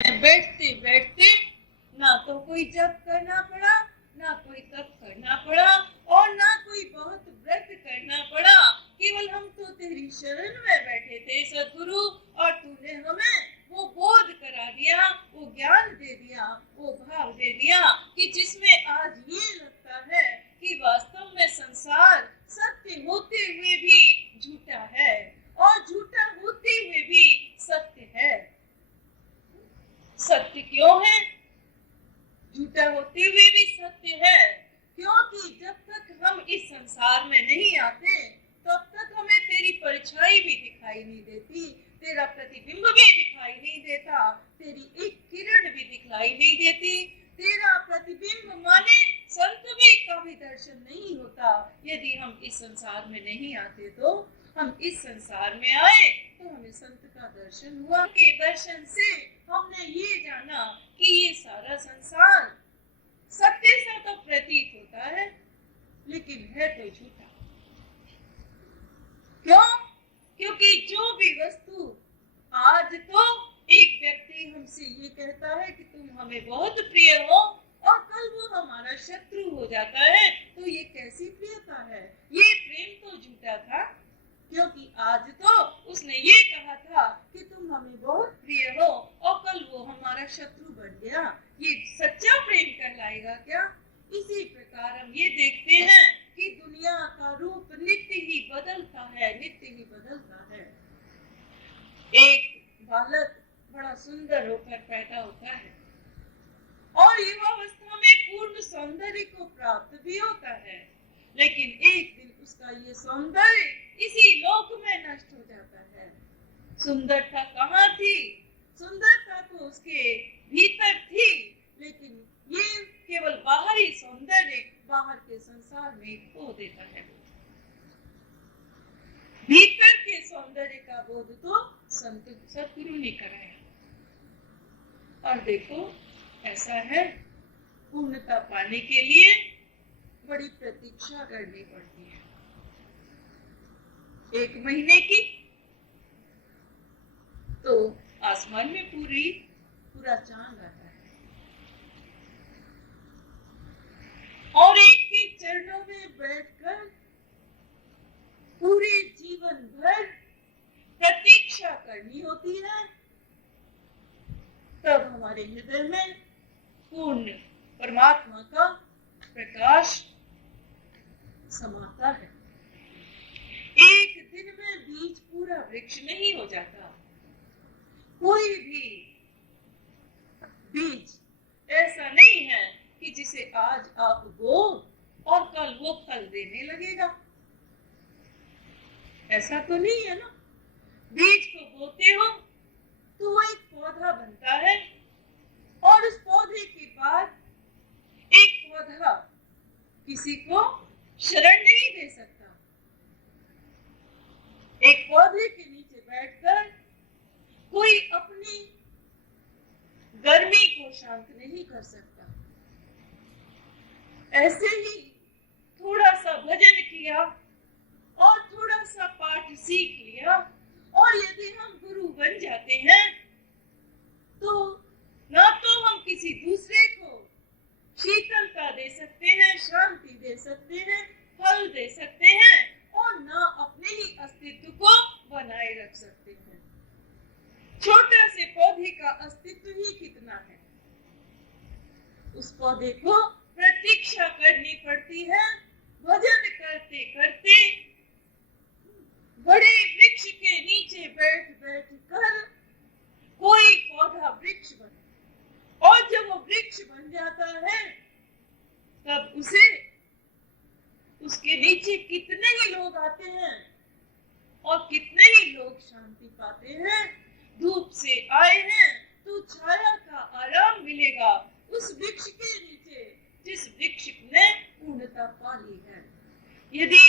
बैठते बैठते ना तो कोई जप करना पड़ा, ना कोई तप करना पड़ा, और ना कोई बहुत व्रत करना पड़ा। केवल हम तो तेरी शरण में बैठे थे सद्गुरु, और तूने हमें वो बोध करा दिया, वो ज्ञान दे दिया, वो भाव दे दिया कि जिसमें आज ये लगता है कि वास्तव में संसार सत्य होते हुए भी झूठा है, और झूठा होते हुए भी सत्य है। सत्य क्यों है? झूठा होते हुए भी सत्य है क्योंकि जब तक हम इस संसार में नहीं आते तब तक हमें तेरी परछाई भी दिखाई नहीं देती, तेरा प्रतिबिंब भी दिखाई नहीं देता, तेरी एक किरण भी दिखाई नहीं देती। तेरा प्रतिबिंब माने संत भी का भी दर्शन नहीं होता। यदि हम इस संसार में नहीं आते तो हम इस संसार में आए तो हमें संत का दर्शन हुआ। के दर्शन से हमने ये जाना कि ये सारा संसार सत्य सा तो प्रतीत होता है लेकिन है तो झूठा। क्यों? क्योंकि जो भी वस्तु आज तो एक व्यक्ति हमसे ये कहता है कि तुम हमें बहुत प्रिय हो, और कल वो हमारा शत्रु हो जाता है, तो ये कैसी प्रियता है? ये प्रेम तो झूठा था, क्योंकि आज तो उसने ये कहा था कि तुम हमें बहुत प्रिय हो, और कल वो हमारा शत्रु बन गया। ये सच्चा प्रेम कहलाएगा क्या? इसी प्रकार हम ये देखते हैं कि दुनिया का रूप नित्य ही बदलता है, नित्य ही बदलता है। एक बालक बड़ा सुंदर होकर पैदा होता है और युवावस्था में पूर्ण सौंदर्य को प्राप्त भी होता है, लेकिन एक दिन उसका ये सौंदर्य इसी लोक में नष्ट हो जाता है। सुंदरता कहाँ थी? सुंदरता तो उसके भीतर थी, लेकिन ये केवल बाहरी सौंदर्य बाहर के संसार में खो देता है। भीतर के सौंदर्य का बोध तो सद्गुरु ने कराया। और देखो ऐसा है, पूर्णता पाने के लिए बड़ी प्रतीक्षा करनी पड़ती है। 1 महीने की तो आसमान में पूरा चांद आता है, और एक के चरणों में बैठकर पूरे जीवन भर प्रतीक्षा करनी होती है, तब हमारे हृदय में पूर्ण परमात्मा का प्रकाश समाता है। एक दिन में बीज पूरा वृक्ष नहीं हो जाता। कोई भी बीज ऐसा नहीं है कि जिसे आज आप बो और कल वो फल देने लगेगा। ऐसा तो नहीं है ना। बीज को बोते हो तो वो एक पौधा बनता है, और उस पौधे के बाद एक पौधा किसी को शरण नहीं दे सकता। एक पौधे के नीचे बैठकर कोई अपनी गर्मी को शांत नहीं कर सकता। ऐसे ही थोड़ा सा भजन किया और थोड़ा सा पाठ सीख लिया, और यदि हम गुरु बन जाते हैं तो ना तो हम किसी दूसरे को शीतलता दे सकते हैं, शांति दे सकते हैं, फल दे सकते हैं, और ना अपने ही अस्तित्व को बनाए रख सकते हैं। छोटे से पौधे का अस्तित्व ही कितना है। उस पौधे को प्रतीक्षा करनी पड़ती है। भजन करते करते बड़े वृक्ष के नीचे बैठ कर कोई पौधा वृक्ष बने, और जब वो वृक्ष बन जाता है तब उसके नीचे कितने ही लोग आते हैं और कितने ही लोग शांति पाते हैं। धूप से आए हैं तो छाया का आराम मिलेगा उस वृक्ष के नीचे जिस वृक्ष ने पूर्णता पा ली है। यदि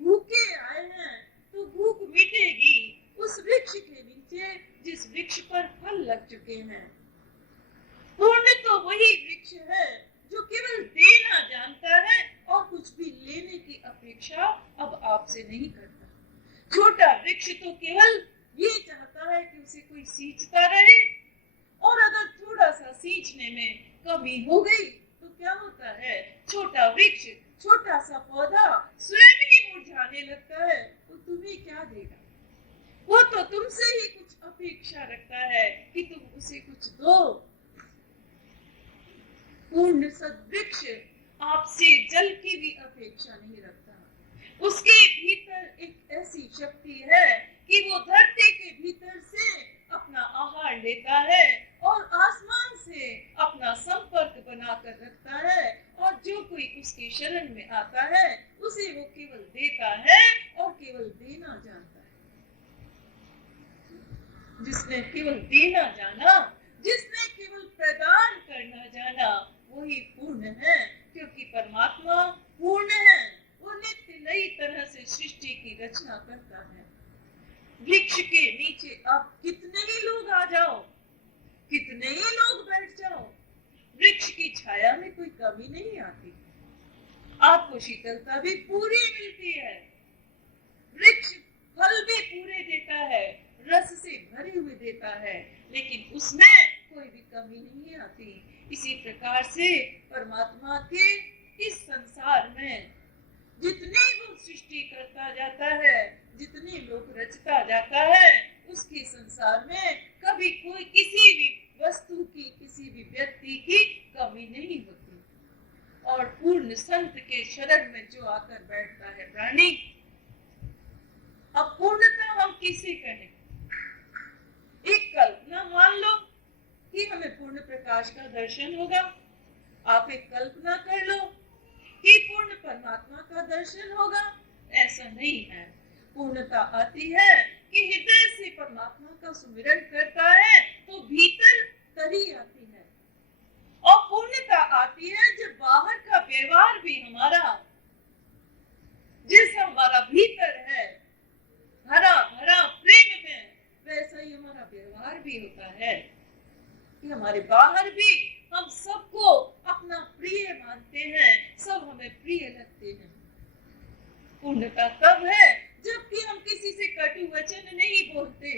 भूखे आए हैं तो भूख मिटेगी उस वृक्ष के नीचे जिस वृक्ष पर फल लग चुके हैं। पूर्ण तो वही वृक्ष है जो केवल देना जानता है और कुछ भी लेने की अपेक्षा अब आपसे नहीं करता। छोटा वृक्ष तो केवल ये चाहता है कि उसे कोई सींचता रहे और अगर थोड़ा सा सींचने में कमी हो गई तो क्या होता है, छोटा वृक्ष, छोटा सा पौधा स्वयं ही मुरझाने लगता है। तो तुम्हें क्या देगा? वो तो तुमसे ही कुछ अपेक्षा रखता है कि तुम उसे कुछ दो। पूर्ण सद्वृक्ष आपसे जल की भी अपेक्षा नहीं रखता। उसके भीतर एक ऐसी शक्ति है कि वो धरती के भीतर से अपना आहार लेता है और आसमान से अपना संपर्क बनाकर रखता है, और जो कोई उसके शरण में आता है उसे वो केवल देता है और केवल देना जानता है। जिसने केवल देना जाना, जिसने केवल प्रदान करना जाना, वही पूर्ण है, क्योंकि परमात्मा पूर्ण है। वो नित्य नई तरह से सृष्टि की रचना करता है। वृक्ष के नीचे आप कितने ही लोग आ जाओ, कितने ही लोग बैठ जाओ, वृक्ष की छाया में कोई कमी नहीं आती। आपको शीतलता भी पूरी मिलती है। वृक्ष फल भी पूरे देता है, रस से भरे हुए देता है, लेकिन उसमें कोई भी कमी नहीं आती। इसी प्रकार से परमात्मा के इस संसार में जितनी वो सृष्टि करता जाता है, जितने लोग रचता जाता है, उसके संसार में कभी कोई किसी भी वस्तु की, किसी भी व्यक्ति की कमी नहीं होती। और पूर्ण संत के शरण में जो आकर बैठता है प्राणी, अब पूर्णता हम किसे कहें? एक कल्पना मान लो कि हमें पूर्ण प्रकाश का दर्शन होगा। आप एक कल्पना कर लो कि पूर्ण परमात्मा का दर्शन होगा। ऐसा नहीं है। पूर्णता आती है कि हृदय से परमात्मा का सुमिरन करता है तो भीतर तरी आती है, और पूर्णता आती है जब बाहर का व्यवहार भी हमारा, जैसा हमारा भीतर है हरा भरा प्रेम में, वैसा ही हमारा व्यवहार भी होता है कि हमारे बाहर भी हम सबको अपना प्रिय मानते हैं, सब हमें प्रिय लगते हैं। पूर्णता तब है जबकि हम किसी से कटु वचन नहीं बोलते,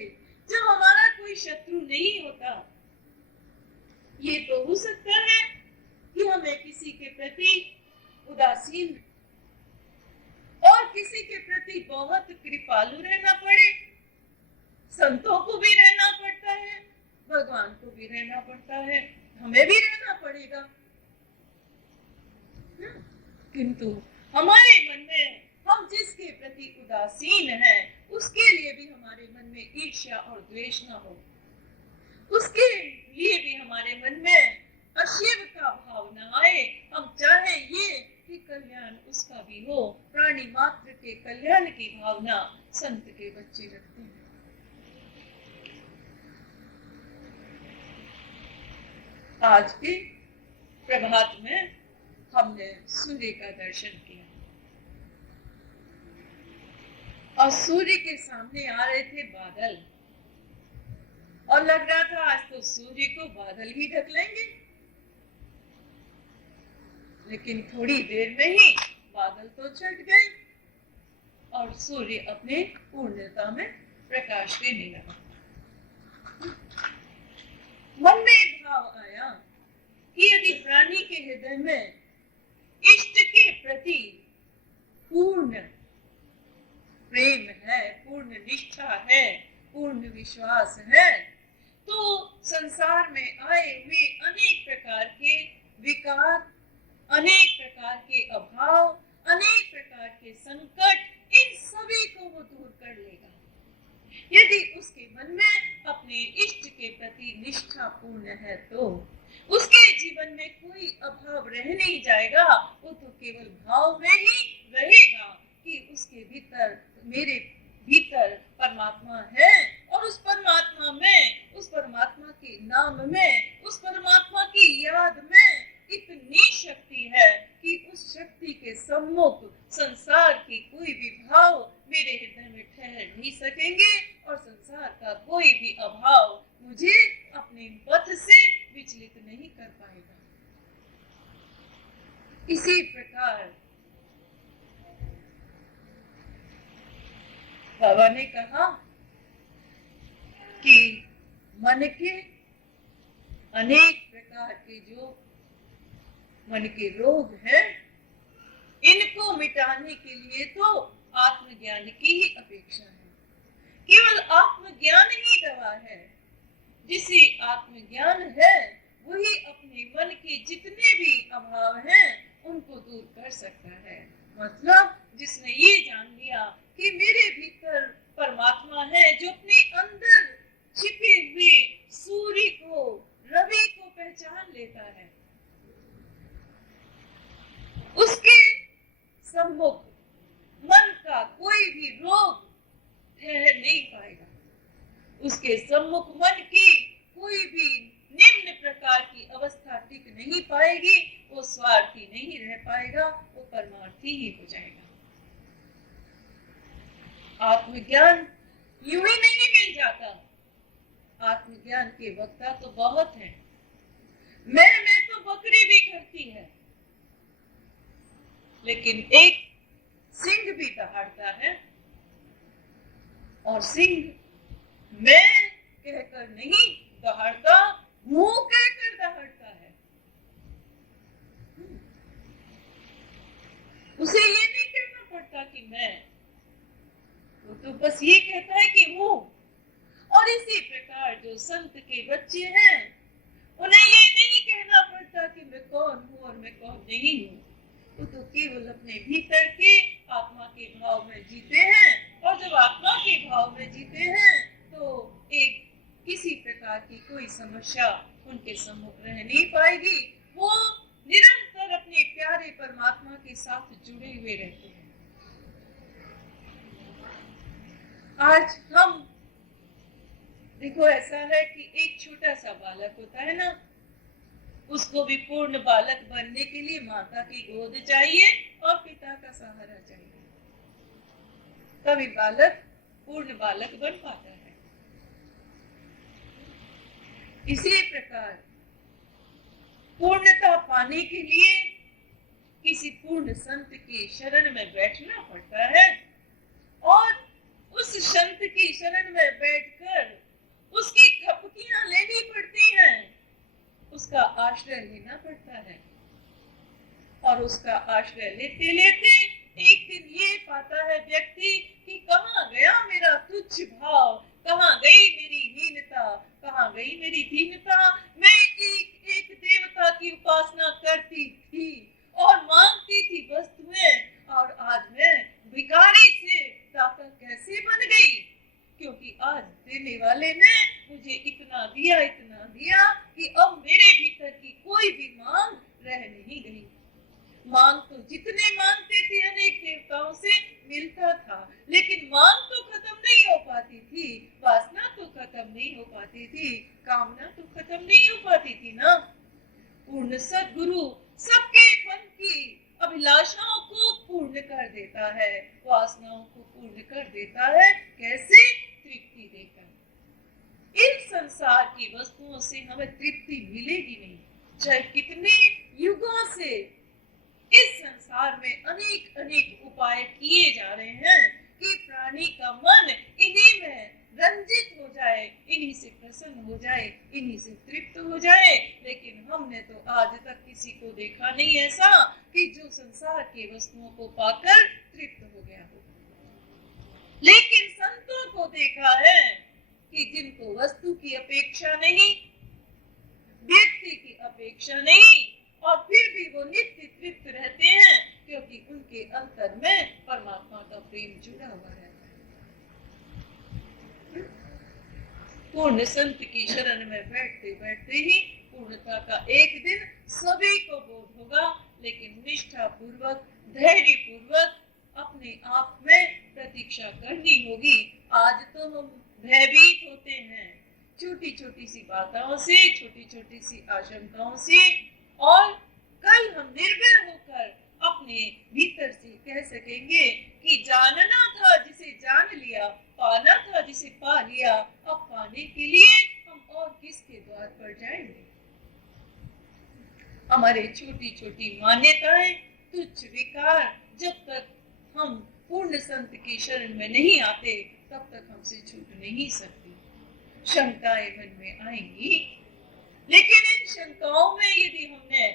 जब हमारा कोई शत्रु नहीं होता। ये तो हो सकता है कि हमें किसी के प्रति उदासीन और किसी के प्रति बहुत कृपालु रहना पड़े। संतों को भी रहना पड़ता है, भगवान को भी रहना पड़ता है, हमें भी रहना पड़ेगा। किंतु हमारे मन में हम जिसके प्रति उदासीन हैं, उसके लिए भी हमारे मन में ईर्ष्या और द्वेष न हो, उसके लिए भी हमारे मन में अशिव का भाव न आए। हम चाहे ये कि कल्याण उसका भी हो, प्राणी मात्र के कल्याण की भावना संत के बच्चे रखते हैं। आज के प्रभात में हमने सूर्य का दर्शन किया और सूर्य के सामने आ रहे थे बादल, और लग रहा था आज तो सूर्य को बादल ही ढक लेंगे, लेकिन थोड़ी देर में ही बादल तो छट गए और सूर्य अपने पूर्णता में प्रकाश देने लगा। मन में भाव आया कि यदि प्राणी के हृदय में इष्ट के प्रति पूर्ण प्रेम है, पूर्ण निष्ठा है, पूर्ण विश्वास है, तो संसार में आए हुए अनेक प्रकार के विकार, अनेक प्रकार के अभाव, अनेक प्रकार के संकट, इन सभी को वो दूर कर लेगा। यदि उसके मन में अपने इष्ट के प्रति निष्ठा पूर्ण है तो उसके जीवन में कोई अभाव रह नहीं जाएगा। वो तो केवल भाव में ही रहेगा कि उसके भीतर, मेरे भीतर परमात्मा है, और उस परमात्मा में, उस परमात्मा के नाम में, उस परमात्मा की याद में इतनी शक्ति है कि उस शक्ति के सम्मुख संसार की कोई भी भाव मेरे हृदय में ठहर नहीं सकेंगे, और संसार का कोई भी अभाव मुझे अपने पथ से विचलित नहीं कर पाएगा। इसी प्रकार बाबा ने कहा कि मन के अनेक प्रकार के जो मन के रोग हैं, इनको मिटाने के लिए तो आत्मज्ञान की ही अपेक्षा है। केवल आत्मज्ञान ही दवा है। जिसे आत्मज्ञान है वही अपने मन के जितने भी अभाव हैं उनको दूर कर सकता है। मतलब जिसने ये जान लिया कि मेरे भीतर परमात्मा है, जो अपने अंदर छिपे हुए सूर्य को, रवि को पहचान लेता है, उसके सम्मुख मन का कोई भी रोग ठहर नहीं पाएगा। उसके सम्मुख मन की कोई भी निम्न प्रकार की अवस्था टिक नहीं पाएगी। वो स्वार्थी नहीं रह पाएगा, वो परमार्थी ही हो जाएगा। आत्मज्ञान यूं ही नहीं मिल जाता। आत्मज्ञान के वक्ता तो बहुत हैं। मैं तो बकरी भी करती है, लेकिन एक सिंह भी दहाड़ता है, और सिंह मैं कहकर नहीं दहाड़ता, मुंह कहकर दहाड़ता है। उसे ये नहीं कहना पड़ता कि मैं, वो तो बस ये कहता है कि मुंह। और इसी प्रकार जो संत के बच्चे हैं, उन्हें ये नहीं कहना पड़ता कि मैं कौन हूँ और मैं कौन नहीं हूँ। वो तो केवल अपने भीतर के आत्मा के भाव में जीते हैं, और जब आत्मा के भाव में जीते हैं तो एक किसी प्रकार की कोई समस्या उनके सम्मुख रह नहीं पाएगी। वो निरंतर अपने प्यारे परमात्मा के साथ जुड़े हुए रहते हैं। आज हम देखो, ऐसा है कि एक छोटा सा बालक होता है ना, उसको भी पूर्ण बालक बनने के लिए माता की गोद चाहिए और पिता का सहारा चाहिए, तभी बालक पूर्ण बालक बन पाता है। इसी प्रकार पूर्णता पाने के लिए किसी पूर्ण संत की शरण में बैठना पड़ता है, और उस संत की शरण में बैठकर उसकी खपकियां लेनी पड़ती हैं, उसका आश्रय लेना पड़ता है। और उसका आश्रय लेते लेते एक दिन ये पाता है व्यक्ति कि कहाँ गया मेरा तुच्छ भाव, कहाँ गई मेरी हीनता, कहाँ गई मेरी दीनता। मैं एक देवता की उपासना करती थी और मांगती थी वस्तुएं, और आज मैं भिखारी से दाता कैसे बन गई, क्योंकि आज देने वाले ने मुझे इतना दिया कि अब मेरे भीतर की कोई भी मांग रह नहीं गई। मांग तो जितने मांगते थे अनेक देवताओं से मिलता था, लेकिन मांग तो खत्म नहीं हो पाती थी, वासना तो खत्म नहीं हो पाती थी, कामना तो खत्म नहीं हो पाती थी ना। पूर्ण सद्गुरु सबके मन की अभिलाषाओं को पूर्ण कर देता है, वासनाओं को पूर्ण कर देता है। कैसे? तृप्ति देकर। इन संसार की वस्तुओं से हमें तृप्ति मिलेगी नहीं, चाहे कितने युगों से इस संसार में अनेक उपाय किए जा रहे हैं कि प्राणी का मन इन्हीं में रंजित हो जाए, इन्हीं से प्रसन्न हो जाए, इन्हीं से तृप्त हो जाए। लेकिन हमने तो आज तक किसी को देखा नहीं ऐसा कि जो संसार के वस्तुओं को पाकर तृप्त हो गया हो। लेकिन संतों को देखा है कि जिनको वस्तु की अपेक्षा नहीं, व्यक्ति की अपेक्षा नहीं, और फिर भी वो नित्य तृप्त रहते हैं, क्योंकि उनके अंतर में परमात्मा का प्रेम जुड़ा हुआ रहता है। पूर्ण संत की शरण में बैठते बैठते ही पूर्णता का एक दिन सभी को बोध होगा, लेकिन निष्ठा पूर्वक, धैर्य पूर्वक अपने आप में प्रतीक्षा करनी होगी। आज तो हम भयभीत होते हैं छोटी छोटी सी बातों से, छोटी छोटी सी आशंकाओं से, और कल हम निर्भय होकर अपने भीतर से कह सकेंगे कि जानना था जिसे जान लिया, पाना था जिसे पा लिया, अब पाने के लिए हम और किसके द्वार पर जाएंगे। हमारे छोटी छोटी मान्यताएं, तुच्छ विकार जब तक हम पूर्ण संत की शरण में नहीं आते तब तक हमसे छूट नहीं सकती। शंकाएं मन में आएंगी, लेकिन इन शंकाओं में यदि हमने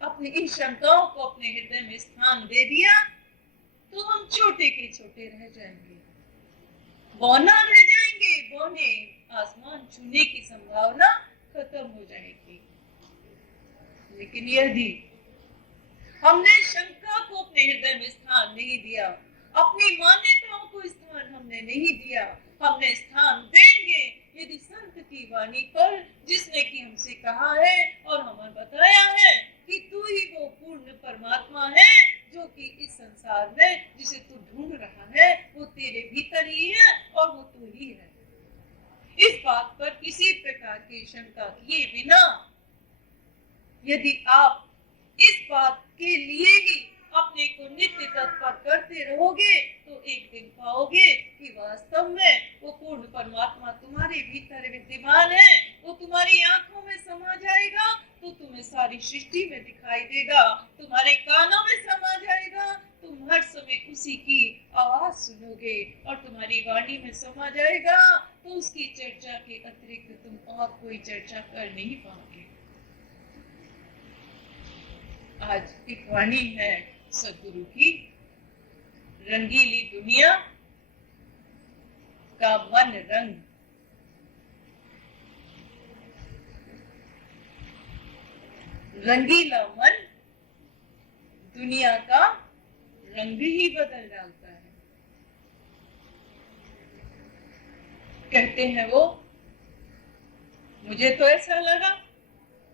अपनी इन शंकाओं को अपने हृदय में स्थान दे दिया तो हम छोटे के छोटे रह जाएंगे, बौना रह जाएंगे, बौने आसमान छूने की संभावना खत्म हो जाएगी। लेकिन यदि हमने शंका को अपने हृदय में स्थान नहीं दिया, अपनी मान्यताओं को स्थान हमने नहीं दिया, हमने स्थान देंगे यदि संत की वाणी पर, जिसने कि हमसे कहा है और हमें बताया है कि तू ही वो पूर्ण परमात्मा है जो कि इस संसार में जिसे तू ढूंढ रहा है वो तेरे भीतर ही है और वो तू ही है। इस बात पर किसी प्रकार की शंका किए बिना यदि आप इस बात के लिए ही अपने को नित्य तत्पर करते रहोगे तो एक दिन पाओगे कि वास्तव में वो पूर्ण परमात्मा तुम्हारे भीतर विद्यमान है, वो तुम्हारी आंखों में समा जाएगा तो तुम्हें सारी सृष्टि में दिखाई देगा, तुम्हारे कानों में समा जाएगा, तुम हर समय उसी की आवाज सुनोगे और तुम्हारी वाणी में समा जाएगा तो उसकी चर्चा के अतिरिक्त तुम और कोई चर्चा कर नहीं पाओगे। आज एक वाणी है सदगुरु की, रंगीली दुनिया का मन रंग, रंगीला मन दुनिया का रंग ही बदल डालता है। कहते हैं वो, मुझे तो ऐसा लगा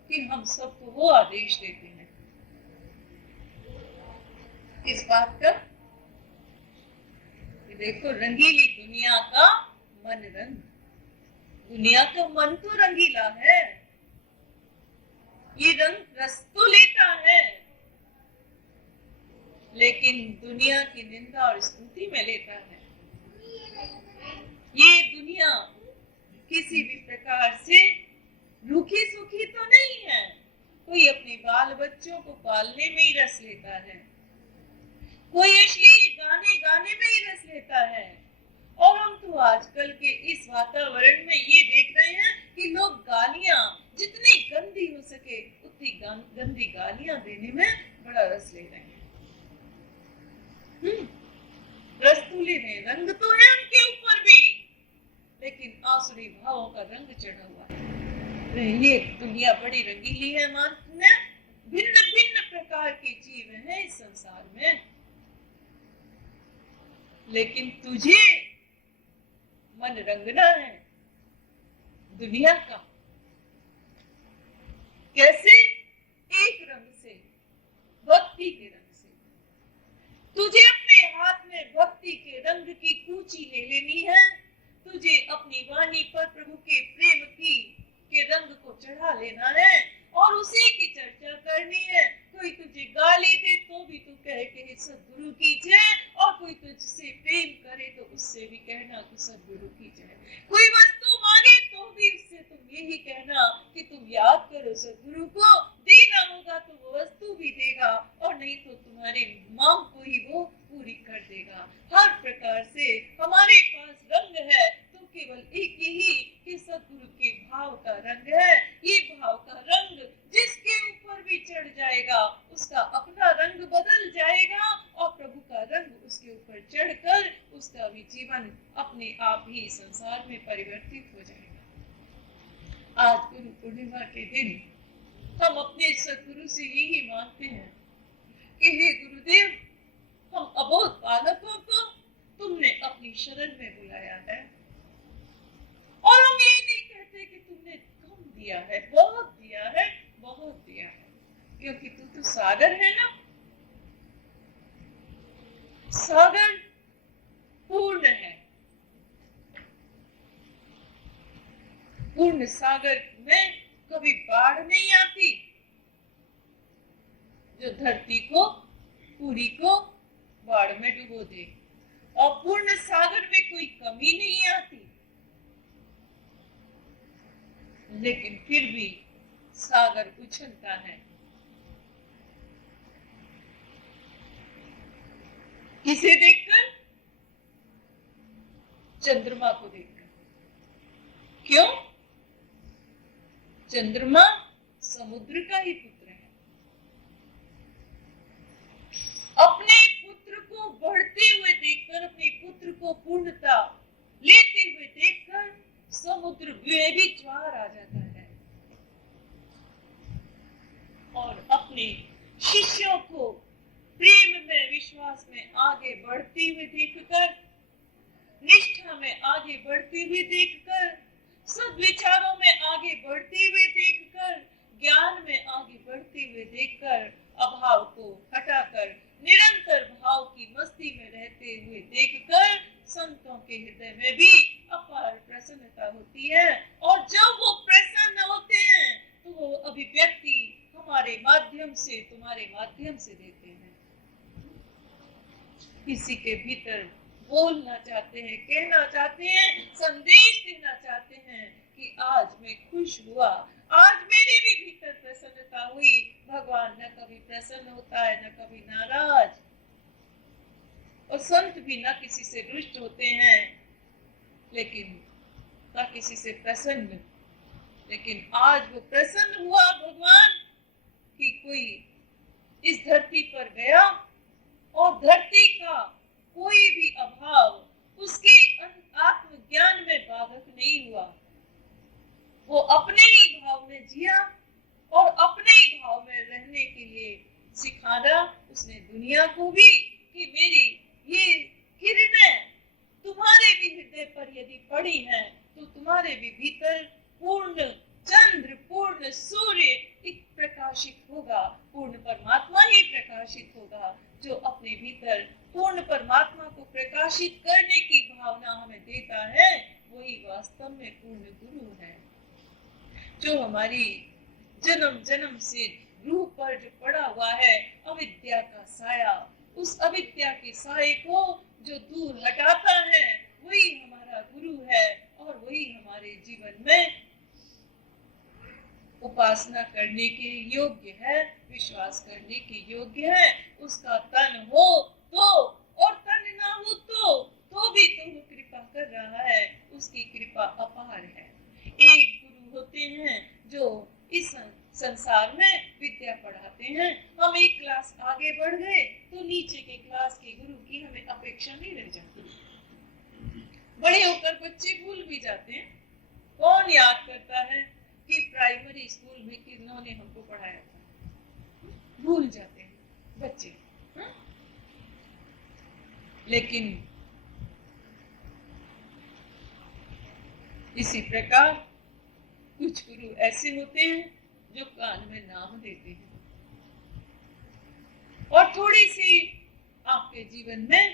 कि हम सबको वो आदेश देते हैं इस बात का कि देखो रंगीली दुनिया का मन रंग, दुनिया का मन तो रंगीला है, ये रंग रस तो लेता है लेकिन दुनिया की निंदा और स्तुति में लेता है। ये दुनिया किसी भी प्रकार से रूखी सूखी तो नहीं है, कोई अपने बाल बच्चों को पालने में ही रस लेता है, कोई अश्लील गाने गाने में ही रस लेता है। और हम तो आजकल के इस वातावरण में ये देख रहे हैं कि लोग गालियां जितनी गंदी हो सके उतनी गंदी गालियां देने में बड़ा रस ले रहे हैं। रस तो ले रहे, रंग तो है उनके ऊपर भी, लेकिन आसुरी भावों का रंग चढ़ा हुआ है। ये दुनिया बड़ी रंगीली है, मानते भिन्न भिन्न प्रकार के जीव हैं इस संसार में, लेकिन तुझे मन रंगना है दुनिया का। कैसे? एक रंग से, भक्ति के रंग से। तुझे अपने हाथ में भक्ति के रंग की कूची ले लेनी है, तुझे अपनी वाणी पर प्रभु के प्रेम की के रंग को चढ़ा लेना है और उसी की चर्चा करनी है। कोई तुझे गाली दे तो भी तू कहे कि सदगुरु की जय, और कोई तुझसे प्रेम करे तो उससे भी कहना कि सदगुरु की जय। कोई वस्तु मांगे तो भी उससे तुम यही कहना कि तुम याद करो सदगुरु को, देना होगा तो वो वस्तु भी देगा और नहीं तो तुम्हारे मांग को ही वो पूरी कर देगा। हर प्रकार से हमारे पास रंग है तो केवल एक ही कि सदगुरु के भाव का रंग है। ये भाव का रंग जिसके ऊपर भी चढ़ जाएगा उसका अपना रंग बदल जाएगा और प्रभु का रंग उसके ऊपर चढ़कर उसका भी जीवन अपने आप ही संसार में परिवर्तित हो जाएगा। आज गुरु पूर्णिमा के दिन हम अपने सदगुरु से यही मांगते हैं कि हे गुरुदेव, हम अबोध बालकों को तुमने अपनी शरण में बुलाया है और हम ये नहीं कहते कि तुमने कम दिया है, बहुत दिया है, बहुत दिया है, क्योंकि तू तो सागर है ना, सागर पूर्ण है। पूर्ण सागर में कभी बाढ़ नहीं आती जो धरती को पूरी को बाढ़ में डुबो दे, और पूर्ण सागर में कोई कमी नहीं आती, लेकिन फिर भी सागर उछलता है। किसे देखकर? चंद्रमा को देखकर। क्यों? चंद्रमा समुद्र का ही पुत्र है। अपने पुत्र को बढ़ते हुए देखकर, अपने पुत्र को पूर्णता लेते हुए देखकर समुद्र में भी ज्वार आ जाता है। और अपने शिष्यों को प्रेम में, विश्वास में आगे बढ़ते हुए देखकर, निष्ठा में आगे बढ़ते हुए देखकर, सद्विचारों में आगे बढ़ते हुए देखकर, ज्ञान में आगे बढ़ते हुए देखकर, अभाव को हटाकर निरंतर भाव की मस्ती में रहते हुए देखकर संतों के हृदय में भी अपार प्रसन्नता होती है। और जब वो प्रसन्न होते हैं तो वो अभिव्यक्ति हमारे माध्यम से, तुम्हारे माध्यम से देते हैं। किसी के भीतर बोलना चाहते हैं, कहना चाहते हैं, संदेश देना चाहते हैं कि आज मैं खुश हुआ, आज मेरे भी भीतर प्रसन्नता हुई। भगवान न कभी प्रसन्न होता है, न कभी नाराज, और संत भी न किसी से रुष्ट होते हैं, लेकिन न किसी से प्रसन्न। लेकिन आज वो प्रसन्न हुआ भगवान कि कोई इस धरती पर गया और धरती का कोई भी अभाव उसके आत्मज्ञान में बाधक नहीं हुआ। वो अपने ही भाव में जिया और अपने ही भाव में रहने के लिए सिखाया उसने दुनिया को भी कि मेरी ये किरणें तुम्हारे भी हृदय पर यदि पड़ी हैं तो तुम्हारे भी भीतर पूर्ण चंद्र, पूर्ण सूर्य एक प्रकाशित होगा, पूर्ण परमात्मा ही प्रकाशित होगा। जो अपने भीतर पूर्ण परमात्मा को प्रकाशित करने की भावना हमें देता है वही वास्तव में पूर्ण गुरु है। जो हमारी जन्म जन्म से रूह पर जो पड़ा हुआ है अविद्या का साया, उस अविद्या के साये को जो दूर हटाता है वही हमारा गुरु है और वही हमारे जीवन में उपासना करने के योग्य है, विश्वास करने के योग्य है। उसका तन हो तो और तन ना हो तो भी तो वो कृपा कर रहा है, उसकी कृपा अपार है। एक गुरु होते हैं जो इस संसार में विद्या पढ़ाते हैं। हम एक क्लास आगे बढ़ गए तो नीचे के क्लास के गुरु की हमें अपेक्षा नहीं रह जाती। बड़े होकर बच्चे भूल भी जाते हैं। कौन याद करता है कि प्राइमरी स्कूल में किन्होंने हमको पढ़ाया था? भूल जाते हैं बच्चे। लेकिन इसी प्रकार कुछ गुरु ऐसे होते हैं जो कान में नाम देते हैं और थोड़ी सी आपके जीवन में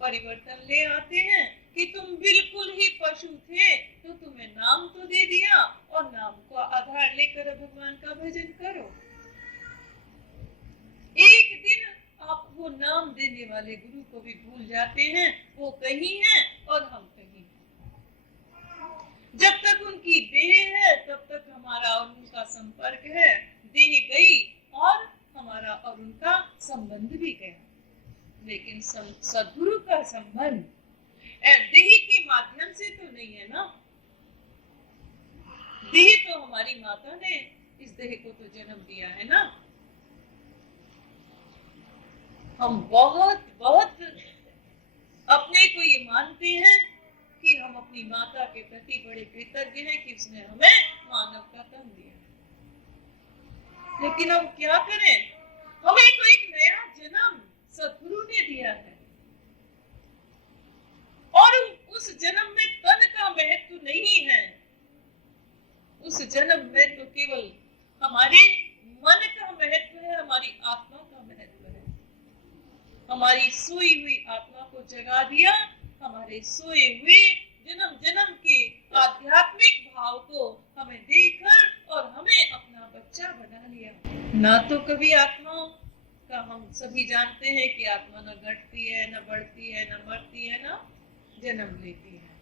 परिवर्तन ले आते हैं कि तुम बिल्कुल ही पशु थे तो तुम्हें नाम तो दे दिया और नाम को आधार लेकर भगवान का भजन करो। एक दिन आप वो नाम देने वाले गुरु को भी भूल जाते हैं। वो कहीं है और हम कहीं हैं। जब तक उनकी देह है तब तक हमारा और उनका संपर्क है। देह गई और हमारा और उनका संबंध भी गया। लेकिन सद्गुरु का संबंध देह के माध्यम से तो नहीं है ना। देह तो हमारी माता ने इस देह को तो जन्म दिया है ना। हम बहुत बहुत अपने को ये मानते हैं कि हम अपनी माता के प्रति बड़े कृतज्ञ हैं कि उसने हमें मानव का तन दिया। लेकिन हम क्या करें, हमें तो एक नया जन्म सद्गुरु ने दिया है और उस जन्म में तन का महत्व नहीं है। उस जन्म में तो केवल हमारे मन का महत्व है, हमारी आत्मा का महत्व है। हमारी सोई हुई आत्मा को जगा दिया, हमारे सोए हुए जन्म जन्म के आध्यात्मिक भाव को हमें देखकर और हमें अपना बच्चा बना लिया। ना तो कभी आत्माओं का हम सभी जानते हैं कि आत्मा न घटती है, न बढ़ती है, न मरती है, न जन्म लेती है।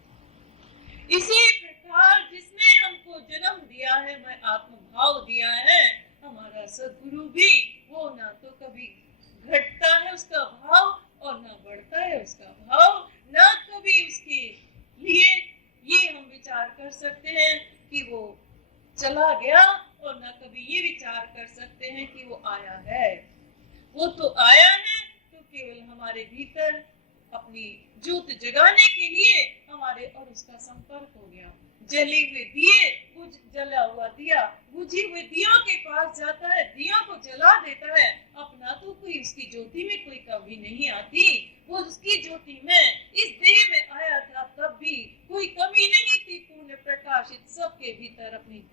इसी प्रकार जिसने हमको जन्म दिया है, मैं आत्मभाव दिया है, हमारा सद्गुरु भी वो ना तो कभी घटता है उसका भाव और ना बढ़ता है उसका भाव। ना कभी उसके लिए ये हम विचार कर सकते हैं कि वो चला गया और न कभी ये विचार कर सकते हैं कि वो आया है। वो तो आया है तो केवल हमारे भीतर अपनी ज्योत जगाने के लिए हमारे और उसका संपर्क हो गया। जले हुए दिए, जला हुआ दिया बुझे हुए दियों के पास जाता है, दियों को जला देता है। अपना तो कोई उसकी ज्योति में कोई कमी नहीं आती। वो उसकी ज्योति में इस देह में आया था तब भी कोई कमी नहीं थी, पूर्ण प्रकाशित सबके भीतर अपनी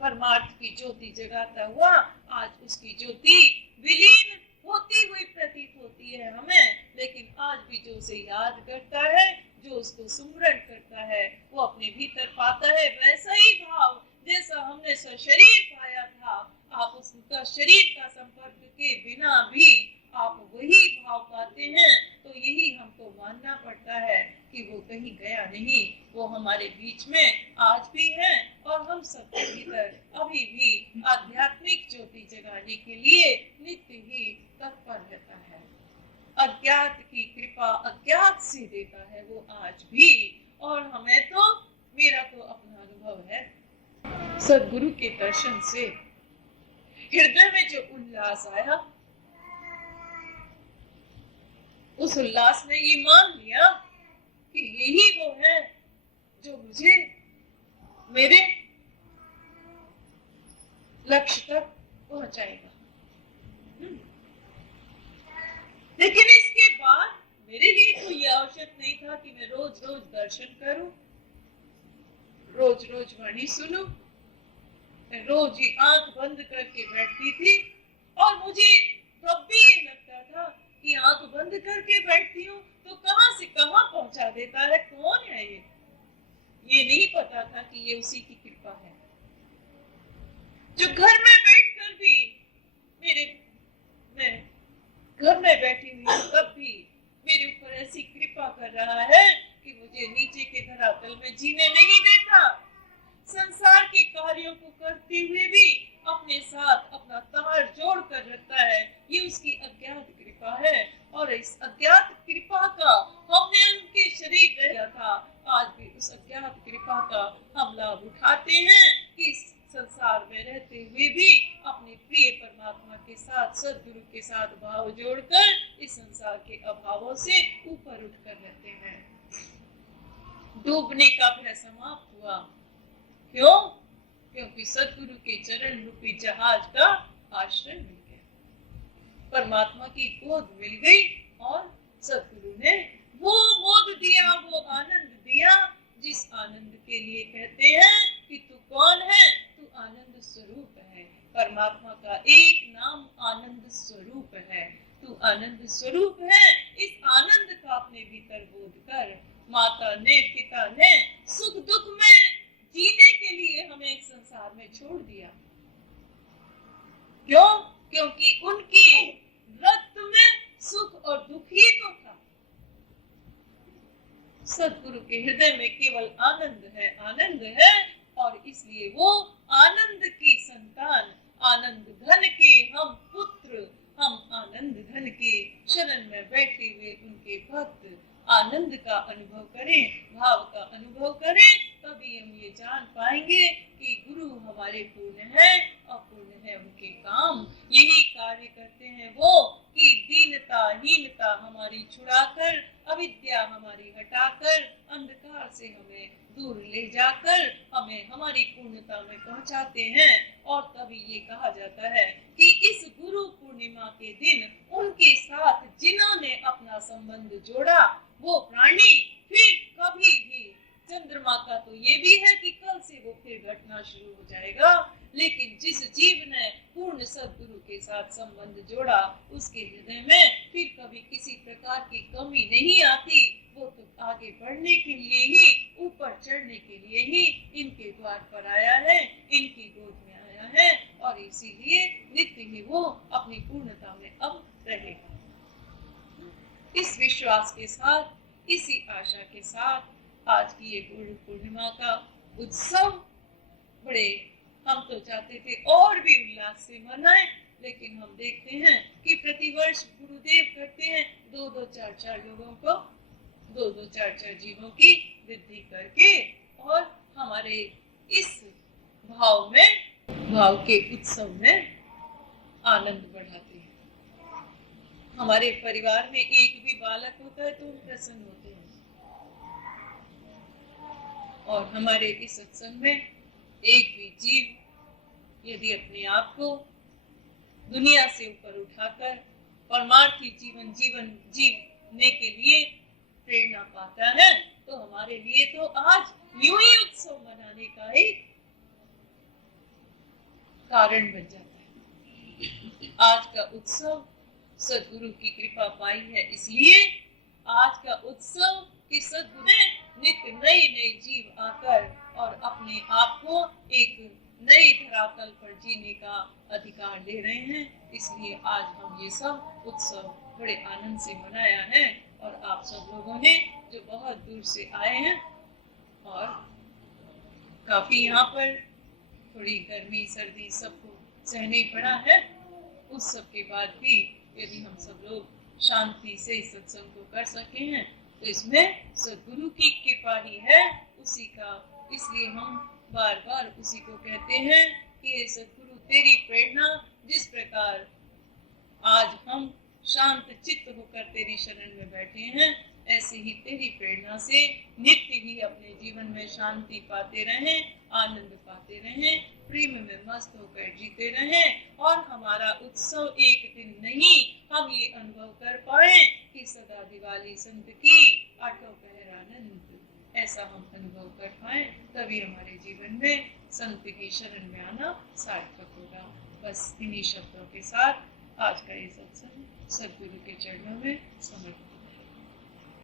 परमार्थ की ज्योति जगाता हुआ आज उसकी ज्योति विलीन होती हुई प्रतीत होती है हमें। लेकिन आज भी जो उसे याद करता है, जो उसको सुमरण करता है, वो अपने भीतर पाता है वैसा ही भाव जैसा हमने शरीर पाया था। आप उसका शरीर का संपर्क के बिना भी आप वही भाव पाते हैं। तो यही हमको मानना पड़ता है कि वो कहीं गया नहीं, वो हमारे बीच में आज भी है और हम सबके भीतर अभी भी आध्यात्मिक ज्योति जगाने के लिए नित्य ही तत्पर रहता है। अज्ञात की कृपा अज्ञात से देता है वो आज भी। और हमें तो, मेरा तो अपना अनुभव है सदगुरु के दर्शन से हृदय में जो उल्लास आया, उस उल्लास ने ये मान लिया कि यही वो है जो मुझे मेरे लक्ष्य तक पहुंचाएगा। लेकिन इसके बाद मेरे लिए तो यह आवश्यक नहीं था कि मैं रोज रोज दर्शन करूं, रोज रोज वाणी सुनूं। मैं रोज ही आंख बंद करके बैठती थी और मुझे तब भी ये लगता था कि आंख बंद करके बैठती हूँ तो कहां से कहां पहुंचा देता है, कौन है ये नहीं पता था कि ये उसी की कृपा है जो घर में बैठकर भी मैं घर में बैठी हुई हूँ तब भी मेरे ऊपर ऐसी कृपा कर रहा है कि मुझे नीचे के धरातल में जीने नहीं देता। संसार के कार्यों को करते हुए भी अपने साथ अपना तार जोड़ कर रखता है। ये उसकी अज्ञात कृपा है और इस अज्ञात कृपा का हमने उनके शरीर रहा था, आज भी उस अज्ञात कृपा का हम लाभ उठाते हैं कि इस संसार में रहते हुए भी अपने प्रिय परमात्मा के साथ, सदगुरु के साथ भाव जोड़कर इस संसार के अभावों से ऊपर उठकर रहते हैं। डूबने का भय समाप्त हुआ। क्यों? क्योंकि सदगुरु के चरण रूपी जहाज का आश्रय मिल गया, परमात्मा की गोद मिल गई और सदगुरु ने वो मोद दिया, वो आनंद दिया जिस आनंद के लिए कहते हैं कि तू कौन है, तू आनंद स्वरूप है। परमात्मा का एक नाम आनंद स्वरूप है। तू आनंद स्वरूप है। इस आनंद का अपने भीतर बोध कर माता ने, पिता ने सुख दुख में जीने के लिए हमें एक संसार में छोड़ दिया। क्यों? क्योंकि उनके रक्त में सुख और दुख ही तो था। सदगुरु के हृदय में केवल आनंद है, आनंद है और इसलिए वो आनंद की संतान, आनंद घन के हम पुत्र, हम आनंद घन के शरण में बैठे हुए उनके भक्त आनंद का अनुभव करें, भाव का अनुभव करें, तभी हम ये जान पाएंगे कि गुरु हमारे पूर्ण है और पूर्ण है उनके काम। यही कार्य करते हैं वो कि दीनता हीनता हमारी छुड़ाकर, अविद्या हमारी हटाकर, अंधकार से हमें दूर ले जाकर हमें हमारी पूर्णता में पहुंचाते हैं। और तभी ये कहा जाता है कि इस गुरु पूर्णिमा के दिन उनके साथ जिन्होंने अपना संबंध जोड़ा वो प्राणी फिर कभी भी, चंद्रमा का तो ये भी है कि कल से वो फिर घटना शुरू हो जाएगा, लेकिन जिस जीव ने पूर्ण सदगुरु के साथ संबंध जोड़ा उसके हृदय में फिर कभी किसी प्रकार की कमी नहीं आती। वो तो आगे बढ़ने के लिए ही, ऊपर चढ़ने के लिए ही इनके द्वार पर आया है, इनकी गोद में आया है और इसीलिए नित्य ही वो अपनी पूर्णता में अब रहेगा। इस विश्वास के साथ, इसी आशा के साथ आज की ये गुरु पूर्णिमा का उत्सव बड़े हम तो चाहते थे और भी उल्लास से मनाएं, लेकिन हम देखते हैं कि प्रतिवर्ष गुरुदेव करते हैं 2-2, 4-4 लोगों को, 2-2, 4-4 जीवों की वृद्धि करके और हमारे इस भाव के उत्सव में आनंद बढ़ाते हैं। हमारे परिवार में एक भी बालक होता है तो हम प्रसन्न होते हैं, और हमारे इस सत्संग में एक भी जीव यदि अपने आप को दुनिया से ऊपर उठाकर परमार्थी जीवन जीने के लिए प्रेरणा पाता है तो हमारे लिए तो आज यूं ही उत्सव मनाने का एक कारण बन जाता है। आज का उत्सव सद्गुरु की कृपा पाई है, इसलिए आज का उत्सव कि सद्गुरु ने नित्य नए जीव आकर और अपने आप को एक नए धरातल पर जीने का अधिकार दे रहे हैं। इसलिए आज हम ये सब उत्सव बड़े आनंद से मनाया है, और आप सब लोगों ने जो बहुत दूर से आए हैं, और काफी यहाँ पर थोड़ी गर्मी सर्दी सबको सहने पड़ा है, उस सब के बाद भी यदि हम सब लोग शांति से इस सत्संग को कर सके हैं तो इसमें सद्गुरु की कृपा ही है, उसी का। इसलिए हम बार बार उसी को कहते हैं कि ये सद्गुरु तेरी प्रेरणा, जिस प्रकार आज हम शांत चित्त होकर तेरी शरण में बैठे हैं, ऐसे ही तेरी प्रेरणा से नित्य ही अपने जीवन में शांति पाते रहें, आनंद पाते रहें, प्रेम में मस्त होकर जीते रहें, और हमारा उत्सव एक दिन नहीं, हम ये अनुभव कर पाए कि सदा दिवाली संत की आठों पहर आनंद, ऐसा हम अनुभव कर पाए, तभी हमारे जीवन में संत की शरण में आना सार्थक होगा। बस इन्हीं शब्दों के साथ आज का ये सत्संग सद्गुरु के चरणों में समर्पित।